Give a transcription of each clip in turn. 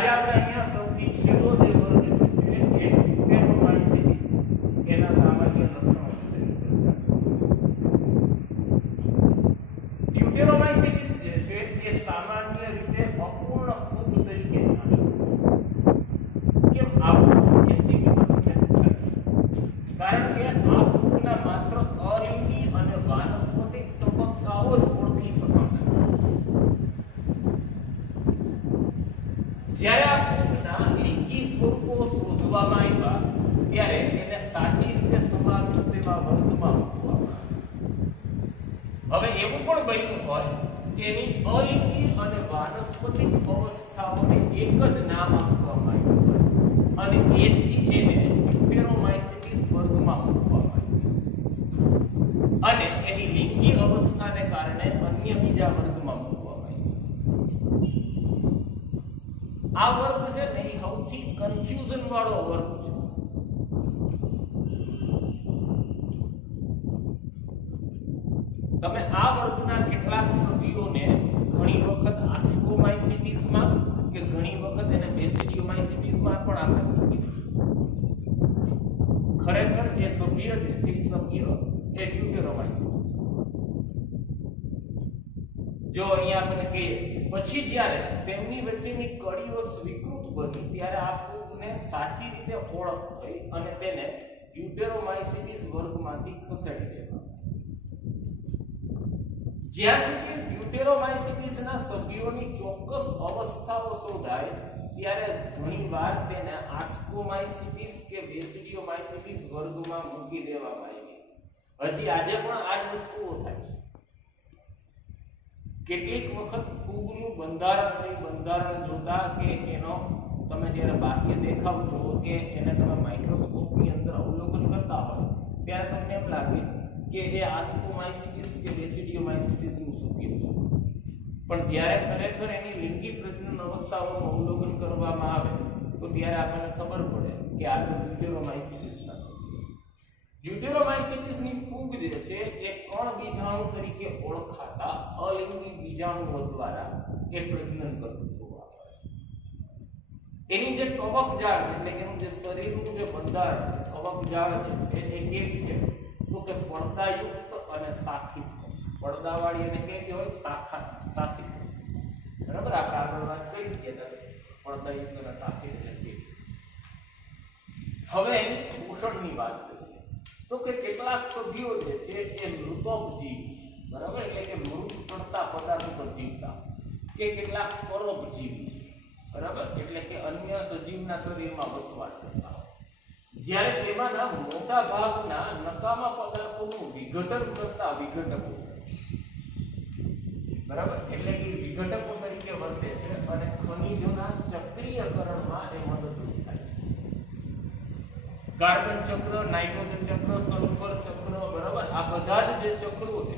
આજે આપણે અહીંયા સૌથી છેલ્લો જે વર્ગ છે એ ડ્યુટેરોમાઇસીટીસ એના સામાન્ય લક્ષણો વિશે ચર્ચા. ડ્યુટેરોમાઇસીટીસ જે છે એ સામાન્ય રીતે અપૂર્ણ ફૂગ તરીકે જાણીતું. કેમ આવું કારણ કે આ ફૂગના માત્ર અલિંગી અને વાનસ્પતિક તબક્કાઓ જ ઓળખી શકાતા. જ્યારે આ ફૂગના લિંગી સ્વરૂપો શોધવામાં આવ્યા ત્યારે એને સાચી રીતે સમાવેશ તેવા વર્ગમાં મૂકવામાં આવ્યો. હવે એવું પણ બન્યું હોય કે એની અલિંગી અને વાનસ્પતિક અવસ્થાઓને એક જ નામ આપવામાં આવ્યું હોય અને એથી એને ડ્યુટેરોમાઇસીટીસ વર્ગમાં મૂકવામાં આવ્યું અને એની લિંગી અવસ્થાને કારણે અન્ય બીજા વર્ગમાં મૂકવામાં આવ્યું. આ વર્ગ છે તે સૌથી કન્ફ્યુઝન વાળો વર્ગ છે. તમે આ વર્ગના કેટલાક સભ્યોને ઘણી વખત આસ્કોમાઇસીટીસમાં કે ઘણી વખત એને બેસિડિયોમાઇસીટીસમાં પણ આપણે મૂકી દીધું. ખરેખર એ સભ્ય છે એ સભ્ય એ ડ્યુટેરોમાઇસીટીસ. જો અહીંયા આપણે કહીએ પછી જ્યારે તેમની વચ્ચેની કડીઓ સ્વીકૃત બની ત્યારે આ ફૂગને સાચી રીતે ઓળખ થઈ અને તેને ડ્યુટેરોમાઇસીટીસ વર્ગમાંથી ખસેડી દેવામાં. જ્યાં સુધી ડ્યુટેરોમાઇસીટીસના સભ્યોની ચોક્કસ અવસ્થાઓ શોધાય ત્યારે ઘણીવાર તેને આસ્કોમાઇસીટીસ કે બેસિડિયોમાઇસીટીસ વર્ગમાં મૂકી દેવામાં આવે. હજી આજે પણ આ જ વસ્તુઓ થાય છે. કેટલીક વખત ફૂગનું બંધારણ જોતા કે એનો તમે જ્યારે બાહ્ય દેખાવ જુઓ કે એને તમે માઇક્રોસ્કોપની અંદર અવલોકન કરતા હોય ત્યારે તમને એમ લાગે કે એ આસ્કોમાઇસીટીસ કે બેસિડિયોમાઇસીટીસનું સભ્ય છે. પણ જ્યારે ખરેખર એની લિંગી પ્રજનન અવસ્થાઓનું અવલોકન કરવામાં આવે તો ત્યારે આપણને ખબર પડે કે આ તો ડ્યુટેરોમાઇસીટીસના સભ્ય છે. ડ્યુટેરોમાઇસીટીસની ફૂગ જે છે એ કણ બીજાણુ તરીકે ઓળખાતા અલિંગી બીજાણુઓ દ્વારા એ પ્રજનન કરતું જોવા મળે છે. એની જે કવકજાળ છે એટલે કે એનું જે શરીરનું જે બંધારણ છે કવકજાળ છે એ કેવી છે તો કે પડદાયુક્ત અને શાખિત. પડદાવાળી અને કેવી હોય શાખિત. બરાબર આપણે આગળ વાત કરી કે પડદાયુક્ત અને શાખિત એટલે હવે એની પોષણની વાત કરીએ તો કે કેટલાક સભ્યો જે છે એ મૃતોપજીવી છે. બરાબર એટલે કે મૃત સડતા પદાર્થ પર જીવતા કે કેટલાક પરોપજીવી છે. બરાબર એટલે કે અન્ય સજીવના શરીરમાં વસવાટ કરતા. જ્યારે તેમાંના મોટા ભાગના નકામા પદાર્થોનું વિઘટન કરતા વિઘટકો છે. બરાબર એટલે કે વિઘટકો તરીકે વર્તે છે અને ખનિજોના ચક્રીયકરણમાં એ મદદરૂપ થાય છે. કાર્બન ચક્ર, નાઇટ્રોજન ચક્ર, સલ્ફર ચક્ર, બરાબર આ બધા જ જે ચક્રો છે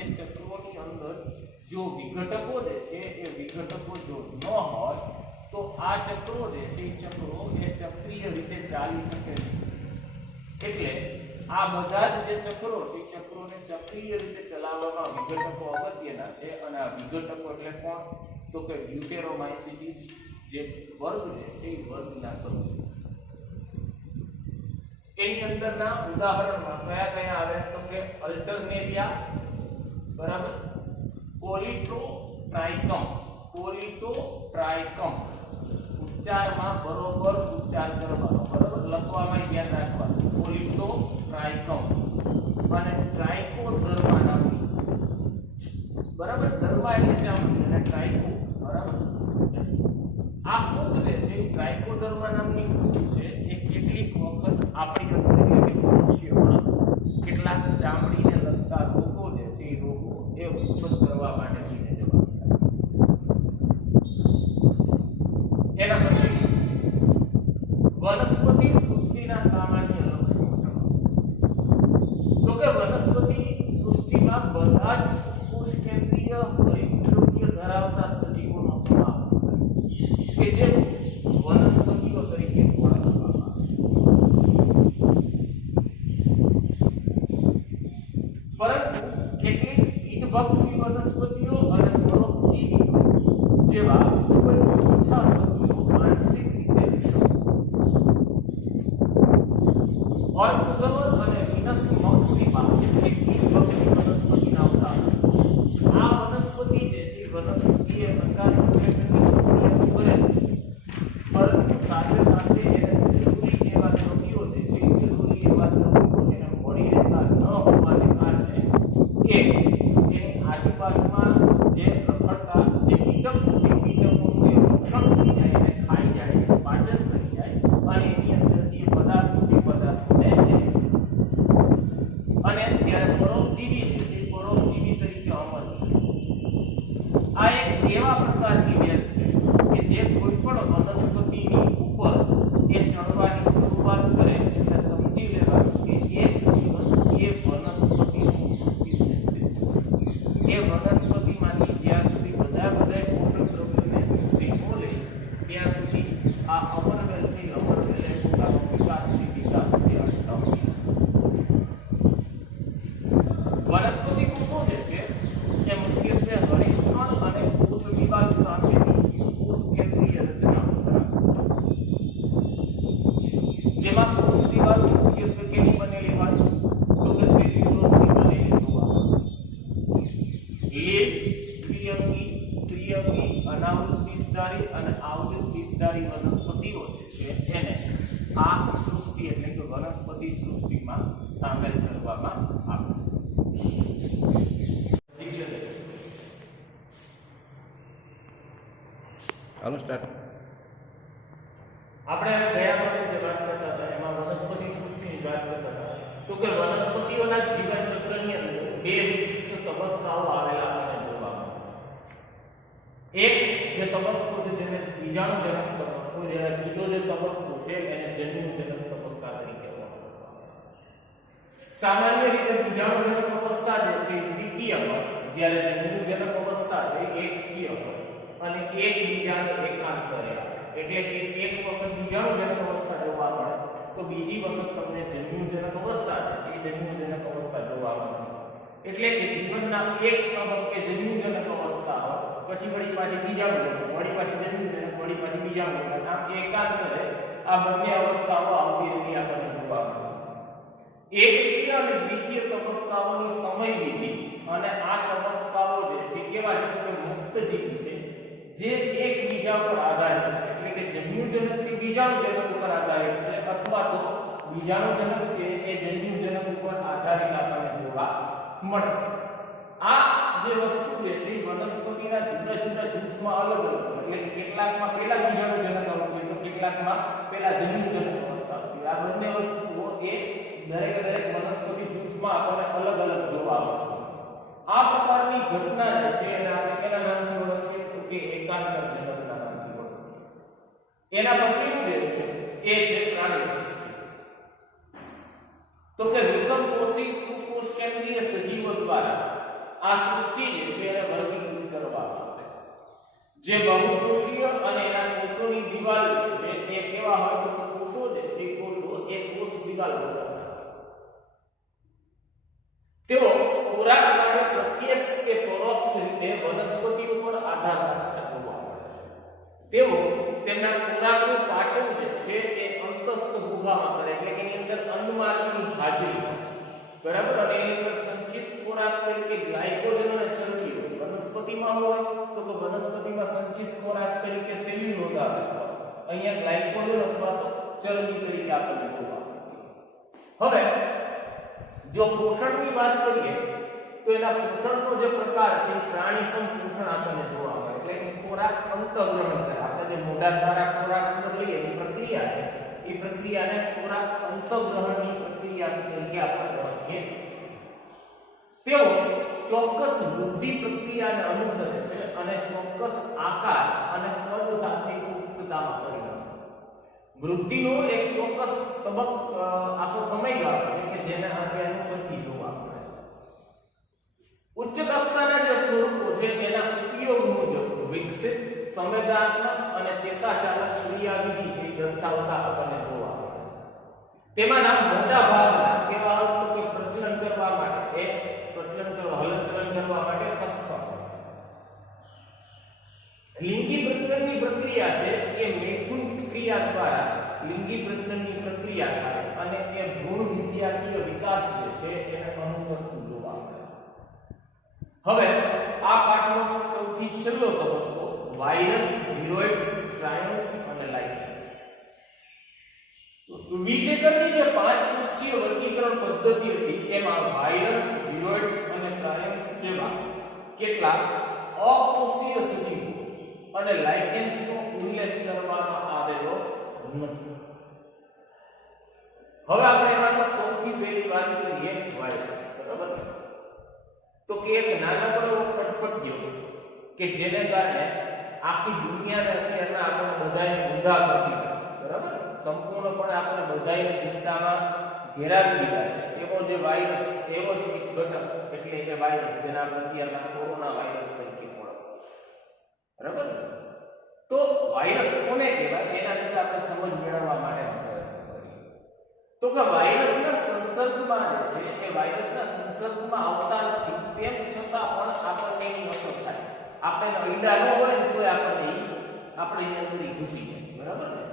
એ ચક્રોની અંદર જો વિઘટકો જે છે એ વિઘટકો જો ન હોય તો આ ચક્રો જે છે એ ચક્રીય રીતે ચાલી શકે નહીં. એટલે આ બધા જ જે ચક્રો છે ચક્રોને ચક્રીય રીતે ચલાવવામાં વિઘટકો અગત્યના છે અને આ વિઘટકો એટલે કોણ તો કે ડ્યુટેરોમાઇસીટીસ જે વર્ગ છે એ વર્ગના સભ્યો. એની અંદરના ઉદાહરણમાં કયા આવે તો કે અલ્ટરનેરિયા, બરાબર, કોલિટોટ્રાઇકમ. ઉચ્ચારમાં બરોબર ઉચ્ચાર કરવાનો, બરાબર, લખવામાં ધ્યાન રાખવાનું. કોલિટોટ્રાઇકમ અને ટ્રાઇકોડર્મા નામની, બરાબર, ડર્મા એટલે ચામડી અને ટ્રાઇકો, બરાબર. આ ફૂગ જે છે ટ્રાઇકોડર્મા નામની ફૂગ છે એ કેટલીક વખત આપણી અંદર મનુષ્યમાં કેટલાક ચામડીને લગતા રોગો જે છે એ રોગો એ ઉત્પન્ન કરવા માટે એના પછી વનસ્પતિ સૃષ્ટિના સામાન્ય લક્ષણો. તો કે વનસ્પતિ સૃષ્ટિમાં બધા જ કોષ કેન્દ્રીય હરિતદ્રવ્ય ધરાવતા સજીવોનો સમાવેશ થાય કે જે વનસ્પતિઓ તરીકે ઓળખવામાં આવે. પરંતુ કેટલીક કીટભક્ષી વનસ્પતિઓ વનસ્પતિ એ પ્રકાશ સંશ્લેષણની પ્રક્રિયા કરે છે, પરંતુ સાથે સાથે એને જરૂરી એવા દ્રવ્યો જે છે, જરૂરી એવા દ્રવ્યો એને મળી રહેતા ન હોવાને કારણે એ એની આજુબાજુમાં જે રખડતા જે કીટકો છે, કીટકોનું એ રક્ષણ કરી જાય, એને ખાઈ જાય, એને પાચન કરી જાય અને એની અંદરથી પદાર્થોને અને ત્યારે પરોપજીવી છે, તે પરોપજીવી તરીકે અમલ. આ એક એવા પ્રકારની વેલ છે કે જે કોઈ પણ વનસ્પતિની ઉપર એ ચડવાની શરૂઆત કરે એટલે સમજી લેવાનું કે એક દિવસ એ વનસ્પતિનું મૃત્યુ નિશ્ચિત છે. એ વનસ્પતિમાંથી જ્યાં સુધી બધા પોષક દ્રવ્યોને શોષી ન લે ત્યાં સુધી આ અમરવેલ છે, અમરવેલ એ પોતાનો વિકાસ તે અટકાવતી. વનસ્પતિ કોષો જે છે એ મુખ્યત્વે હરિતકણ અને કોષ દિવાલ સાથેની કોષ કેન્દ્રીય રચના ધરાવે છે, જેમાં કોષ દિવાલ મુખ્યત્વે કેવી બનેલી હોય તો કે સેલ્યુલોઝની બનેલી જોવા મળે. લીફ, ત્રિઅંગી, અનાવૃત બીજધારી અને આવૃત બીજધારી વનસ્પતિઓ જે છે એને આ સૃષ્ટિ એટલે કે વનસ્પતિ સૃષ્ટિમાં સામેલ કરવામાં આવે છે. હાલો સ્ટાર્ટ. આપણે ગયા વખતે જે વાત કરતા હતા એમાં વનસ્પતિ સૃષ્ટિની વાત કરતા હતા તો કે વનસ્પતિઓના જીવન ચક્રની અંદર બે વિશિષ્ટ તબક્કાઓ આવેલા આપણને જોવા મળે. એક જે તબક્કો છે જેને બીજાણુજનક તબક્કો, જ્યારે બીજો જે તબક્કો છે એને જન્યુજનક તબક્કા તરીકે ઓળખવામાં આવે. સામાન્ય રીતે બીજાણુજનક અવસ્થા જે છે એ દ્વિતીય હોય, જ્યારે જન્યુજનક અવસ્થા છે એ એકકીય હોય અને એકબીજાને એકાંતરે આવે. એટલે કે એક વખત બીજાણુજનક અવસ્થા જોવા મળે તો બીજી વખત તમને જન્યુજનક અવસ્થા છે એ જન્યુજનક અવસ્થા જોવા મળે. એટલે કે જીવનના એક તબક્કે જન્યુજનક અવસ્થા હોય, પછી વળી પાછી બીજાણુજનક, વળી પાછી જન્યુજનક, વળી પાછી બીજાણુજનક, આમ એકાંતરે આ બંને અવસ્થાઓ આવતી રહેતી આપણને જોવા મળે. એકકીય અને દ્વિતીય તબક્કાઓની સમયવિધિ અને આ તબક્કાઓ જે છે કેવા છે કે મુક્ત જીવ છે જે એકબીજા પર આધારિત છે, એટલે કે જન્યુજનકથી બીજાણુજનક ઉપર આધારિત છે અથવા તો બીજાણુજનક છે એ જન્યુજનક ઉપર આધારિત આપણને જોવા મળે. આ જે વસ્તુ છે એ વનસ્પતિના જુદા જુદા જૂથમાં અલગ અલગ, એટલે કે કેટલાકમાં પહેલા બીજાણુજનક આવતું તો કેટલાકમાં પહેલા જન્યુજનક અવસ્થા આવતી. આ બંને વસ્તુઓ એ દરેક વનસ્પતિ જૂથમાં આપણને અલગ અલગ જોવા મળે. આ પ્રકારની ઘટના જે છે એને આપણે કેના નામથી ઓળખીએ તો કે એકાંતર જનકના નામથી ઓળખીએ. એના પછીનું જે છે એ છે પ્રાણી સૃષ્ટિ. તો કે વિષમકોષી સુકોષ કેન્દ્રીય સજીવો દ્વારા આ સૃષ્ટિ જે છે એને વર્ગીકૃત કરવામાં આવે. જે બહુકોષીય અને એના કોષોની દિવાલ છે એ કેવા હોય તો કે કોષો જે છે કોષો એ કોષ દિવાલ બનાવે. તેઓ ખોરાક માટે પ્રત્યક્ષ કે પરોક્ષ રીતે વનસ્પતિઓ પર આધાર રાખતા જોવા મળે છે. તેઓ તેમના ખોરાકનું પાચન જે છે એ અંતસ્થ ગુહામાં કરે, એટલે કે એની અંદર અન્નમાર્ગની હાજરી, બરાબર, અને એની અંદર સંચિત ખોરાક તરીકે ગ્લાયકોજન અને ચરબી હોય. વનસ્પતિમાં હોય તો કે વનસ્પતિમાં સંચિત ખોરાક તરીકે સેલ્યુલોઝ આવે, અહીંયા ગ્લાયકોજન અથવા તો ચરબી તરીકે આપણને જોવા મળે. હવે જો પોષણની વાત કરીએ તો એના પોષણનો જે પ્રકાર છે પ્રાણીસમ પોષણ આપણને જોવા મળે, એટલે કે ખોરાક અંતઃગ્રહણ કરે. આપણે જે મોઢા દ્વારા ખોરાક અંદર લઈએ એ પ્રક્રિયા છે, એ પ્રક્રિયાને ખોરાક અંતઃગ્રહણની પ્રક્રિયા તરીકે આપણે ઓળખીએ. તેઓ ચોક્કસ વૃદ્ધિ પ્રક્રિયાને અનુસરે છે અને ચોક્કસ આકાર અને કદ સાથે પુખ્તતામાં પરિણમે. વૃદ્ધિનો એક ચોક્કસ આખો સમયગાળો છે કે જેને આપણે અનુસરતી જોવા મળે છે. ઉચ્ચ કક્ષાના જે સ્વરૂપો છે જેના ઉપયોગ મુજબ વિકસિત સંવેદનાત્મક અને ચેતાચાલક ક્રિયાવિધિ છે દર્શાવતા આપણને જોવા મળે છે. તેમાંના મોટા ભાગના કેવા તો કે પ્રજનન કરવા માટે હલનચલન કરવા માટે સક્ષમ છે. લિંગી પ્રજનનની પ્રક્રિયા છે એ મૈથુન ક્રિયા દ્વારા લિંગી પ્રજનનની પ્રક્રિયા થાય અને એ ભ્રૂણ વિદ્યાકીય વિકાસ જે છે એને અનુસરતું જોવા મળે છે. હવે આ પાઠનો સૌથી છેલ્લો તબક્કો વાયરસ, વિરોઇડ્સ, પ્રાઇમ્સ અને લાઇકેન્સ. વિજેકરની જે 5 સૃષ્ટિય વર્ગીકરણ પદ્ધતિ હતી એમાં વાયરસ, વિરોઇડ્સ અને પ્રાઇમ્સ જેવા કેટલાક અકોષીય સજીવો અને લાઇકેન્સનો ઉલ્લેખ કરવામાં આવેલો નથી. હવે આપણે એમાં સૌથી પહેલી વાત કરીએ વાયરસ, બરાબર ને? તો કે એક નાનકડો એવો ખટપટિયો કે જેને કારણે આખી દુનિયાને અત્યારના આપણે બધાને ઊંધા કરી દીધા, બરાબર? સંપૂર્ણપણે આપણે બધાને ચિંતામાં ઘેરાવી દીધા છે. એવો જે વાયરસ, એવો જ એક ઘટક એટલે એ વાયરસ જેને આપણે અત્યારના કોરોના વાયરસ તરીકે ઓળખીએ, બરાબર? તો વાયરસ કોને કહેવાય એના વિશે આપણે સમજ મેળવવા માટે તો કે વાયરસના સંસર્ગમાં જે છે એ વાયરસના સંસર્ગમાં આવતા નથી, તેમ છતાં પણ આપણને એની અસર થાય. આપણે ઈંડા ન હોય ને તોય આપણે એની અંદર ઘૂસી જાય, બરાબર ને?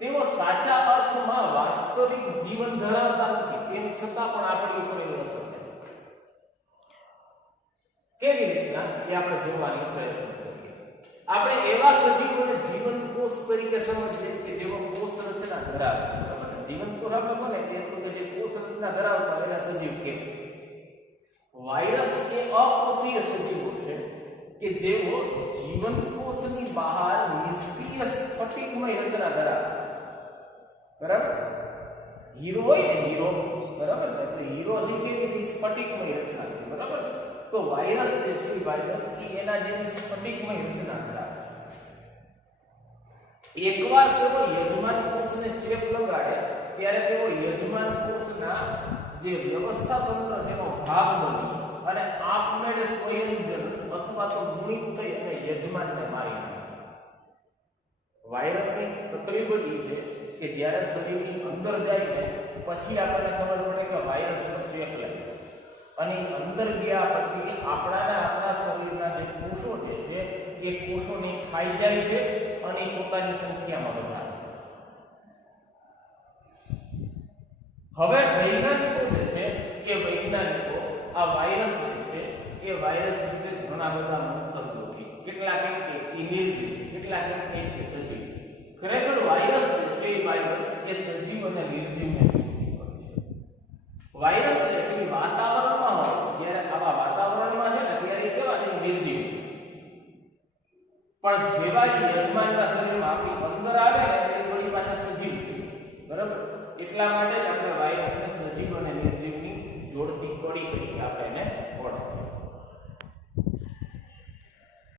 તેઓ સાચા અર્થમાં વાસ્તવિક જીવન ધરાવતા નથી, તેમ છતાં પણ આપણી ઉપર એની અસર થાય. કેવી રીતના એ આપણે જોવાનો પ્રયત્ન કરીએ. આપણે એવા સજીવોને જીવંત કોષ તરીકે સમજીએ કે જેઓ કોષ રચના ધરાવે, બરાબર? જીવંત કોષ આપણે કોને કહીએ તો કે જે કોષ રચના ધરાવતા એના સજીવ કહેવાય. વાયરસ એ અકોષીય સજીવો છે કે જેઓ જીવંત કોષની બહાર નિષ્ક્રિય સ્ફટિકમય રચના ધરાવે છે, બરાબર? હીરો હોય ને, હીરો, બરાબર ને? તો હીરો જે કેવી સ્ફટિકમય રચના છે, બરાબર? તો વાયરસ જે છે એ વાયરસ એના જેવી સ્ફટિકમય રચના ધરાવે છે. એકવાર તેઓ યજમાન કોષને ચેપ લગાડે ત્યારે તેઓ યજમાન કોષના જે વ્યવસ્થા તંત્ર જેનો ભાગ બની અને આપમેળે સ્વયંજન અથવા તો ગુણિત થઈ અને યજમાનને મારી નાખે. વાયરસની તકલીફ એ છે કે જ્યારે શરીરની અંદર જાય ને પછી આપણને ખબર પડે કે વાયરસનો ચેપ લાગ્યો અને અંદર ગયા પછી આપણા શરીરના જે કોષો જે છે એ કોષોને ખાઈ જાય છે અને પોતાની સંખ્યામાં વધારે. હવે વૈજ્ઞાનિકો જે છે એ વૈજ્ઞાનિકો આ વાયરસ જે છે એ વાયરસ વિશે ઘણા બધા મંતવ્યો છે. કેટલાક એમ કે નિર્જીવ, કેટલાક એમ કે સજીવ. ખરેખર વાયરસ જે છે એ વાયરસ એ સજીવ અને નિર્જીવને વાયરસ જે છે એ વાતાવરણમાં હોય જ્યારે આવા વાતાવરણમાં છે ને ત્યારે કેવા છે નિર્જીવ, પણ જેવા યજમાનના શરીરમાં આપણી અંદર આવે ને એટલે વળી પાછા સજીવ, બરાબર? એટલા માટે જ આપણે વાયરસને સજીવ અને નિર્જીવની જોડતી કડી તરીકે આપણે એને ઓળખીએ.